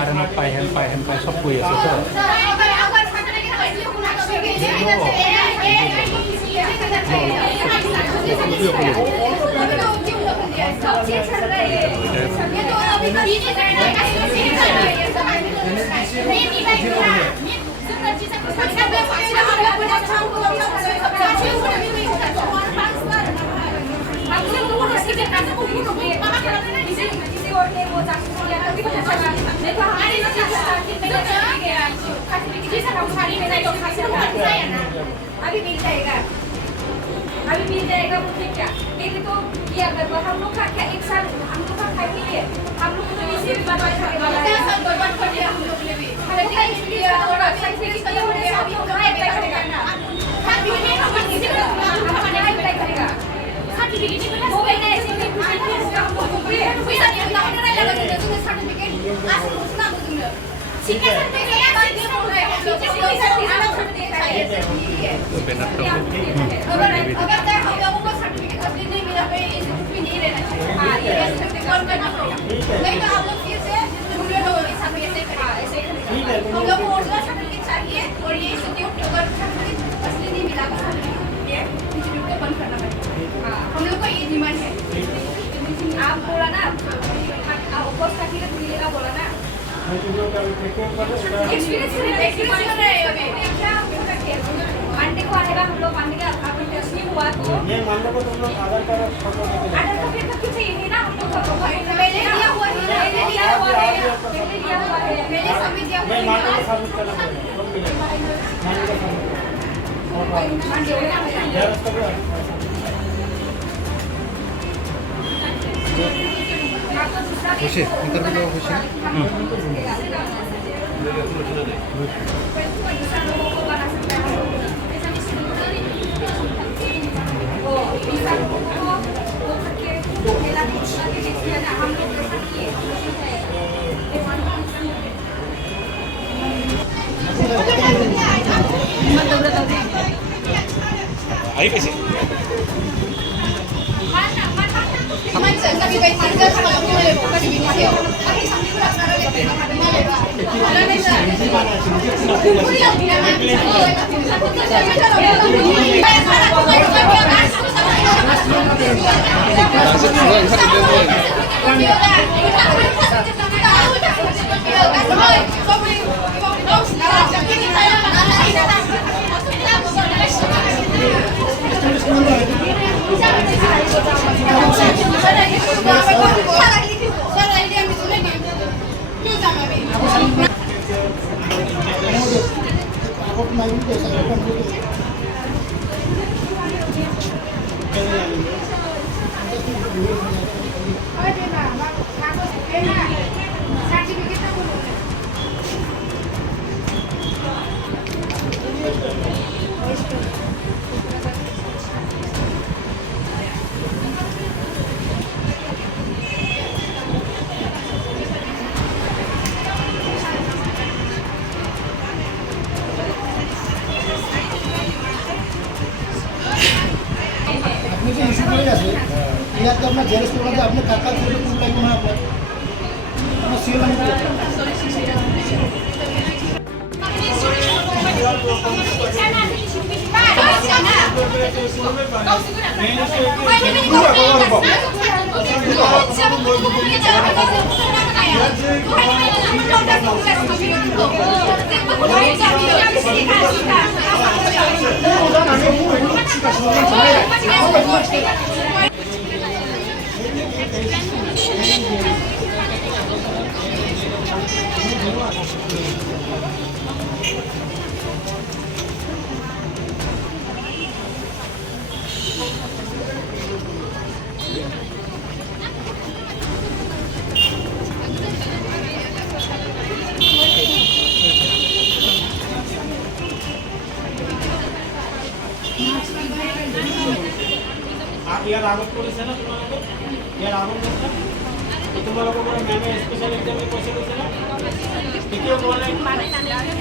মাৰে মোক হেন পায় চব কৈ আছে তো अभी मिल जाएगा वो ठीक है लेकिन तो ये अगर हम लोग का क्या एक साल हम लोग का खाएंगे हम लोग तो इसी भी बर्बाद करने वाला है बर्बाद कर दिया हम लोग ने भी हालांकि इसलिए और साइंटिफिक कलर हो गया अभी हम लोग अप्लाई करेगा ना सर्टिफिकेट हम किसी को हमारे अप्लाई करेगा सर्टिफिकेट में हो गई ना ऐसे में हम लोग को पैसा नहीं आता ऑर्डर लगा दे तो सर्टिफिकेट आज पूछना तुमने ठीक है सर्टिफिकेट बाद में हो रहा है ठीक है सर्टिफिकेट अगर तय हो गया वो सर्टिफिकेट असली नहीं मिला तो इस भी नहीं रहना चाहिए हां ये कॉल करना पड़ेगा नहीं तो आप लोग फिर से वीडियो लो ऐसा ऐसे ठीक है हम लोग को ओरिजिनल सर्टिफिकेट चाहिए और ये इंस्टीट्यूट अगर सर्टिफिकेट असली नहीं मिला तो ये इंस्टीट्यूट को बंद करना पड़ेगा हां हम लोग का ये डिमांड है आप बोला ना आप पोस्ट करके मिलेगा बोला ना एक्सपीरियंस कर रहे हैं अभी क्या मंडे को आएगा हम लोग मंडे का अभी टेस्ट नहीं हुआ तो ये मान लो तुम लोग आधार कार्ड फोटो लेके आधार कार्ड तो कुछ चाहिए ना हम लोग का प्रोफाइल पहले दिया हुआ है पहले दिया हुआ है मैंने सबमिट किया मैं मान लो सबमिट करना पड़ेगा कब मिलेगा मान लो सबमिट मंडे हो गया जरूरत कब खुशी इंटरव्यू खुशी आई कैसे ইয়াতে আপনার জেরক্স করলে আপনি কাকা করে কোন লাগবে না আপনার আপনার সিএল ইয়ার আগত করেছে না তোমালোকে ইয়ার আগত করছে তো তোমালোকে মॅम স্পেশাল এক্সামে পয়সা দিয়েছে না দ্বিতীয়